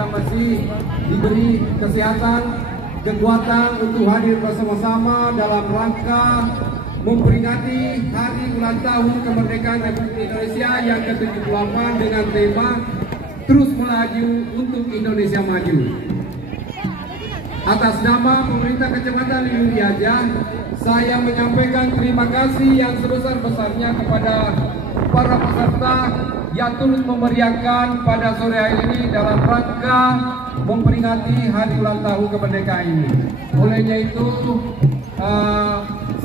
kita masih diberi kesehatan, kekuatan untuk hadir bersama-sama dalam rangka memperingati hari ulang tahun kemerdekaan Republik Indonesia yang ke-78 dengan tema Terus Melaju untuk Indonesia Maju. Atas nama pemerintah Kecamatan Lilin Diajah, saya menyampaikan terima kasih yang sebesar-besarnya kepada para peserta yang turut memeriahkan pada sore hari ini dalam rangka memperingati hari ulang tahun kemerdekaan ini. Olehnya itu,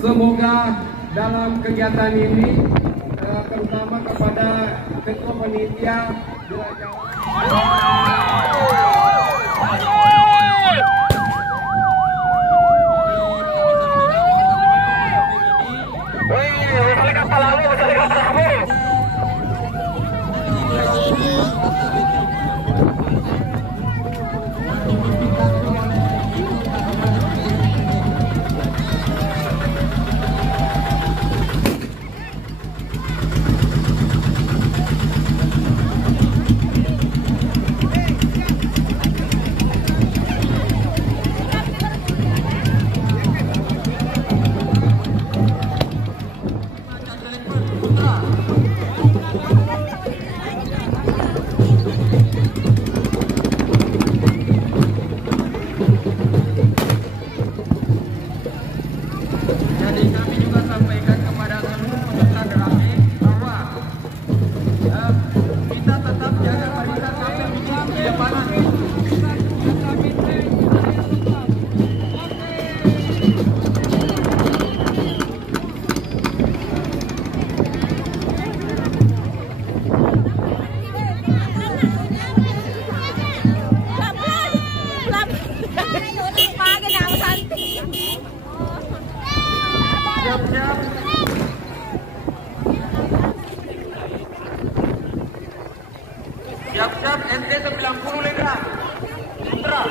semoga dalam kegiatan ini, terutama kepada Ketua Panitia siap-siap NT 90 Legra Putra.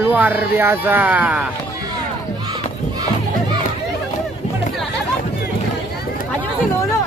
Luar biasa. Ayo sih lolo.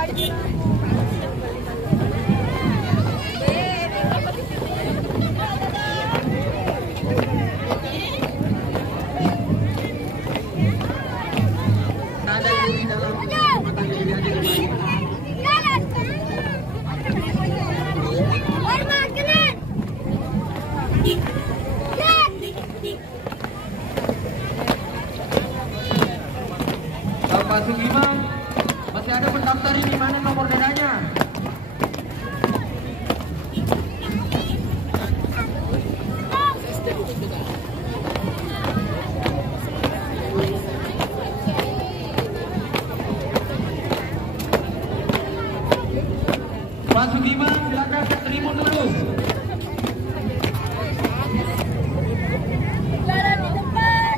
Pak Sugiman, silakan ke tribun dulu. Jalan di depan.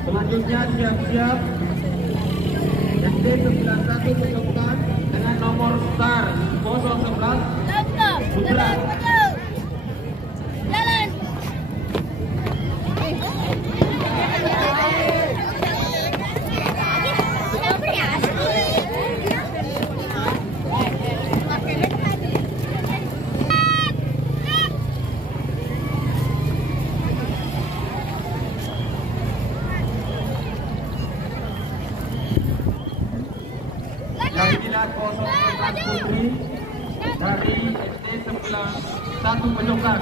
Selanjutnya siap-siap SD 91 Pejomkan dengan nomor star 011 Putra. Jalan. Yang tidak 011 Putri dari SD 91 Pejomkan.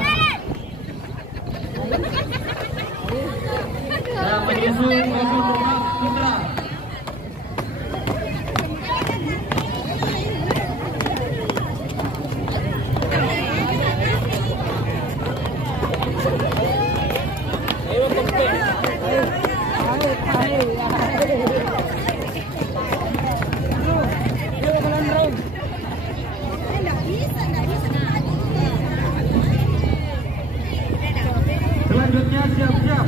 Dan menyusul 012 Putra. Selanjutnya siap-siap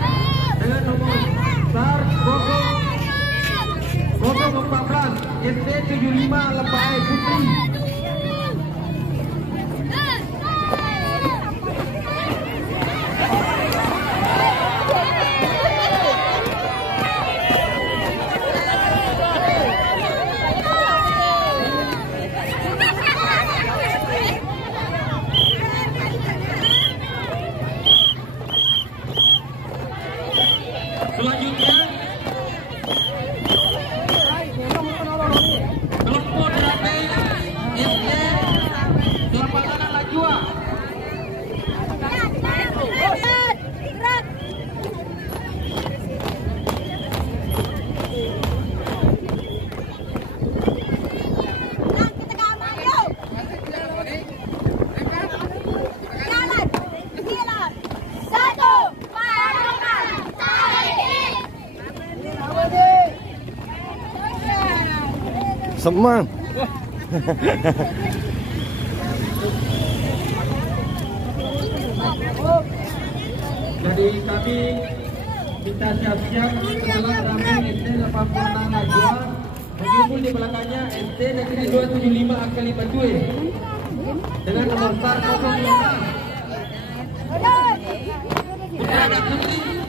dengan nomor star 014 SD 75 Lepai Putri. Selanjutnya kelompok 8 SD Lapangan Lajua. Semang. Jadi kami kita siap-siap setelah ramai SD 86 Najwa berkumpul di belakangnya SD Negeri 275 Akali Batui dengan nomor star 05 Putra dan Putri.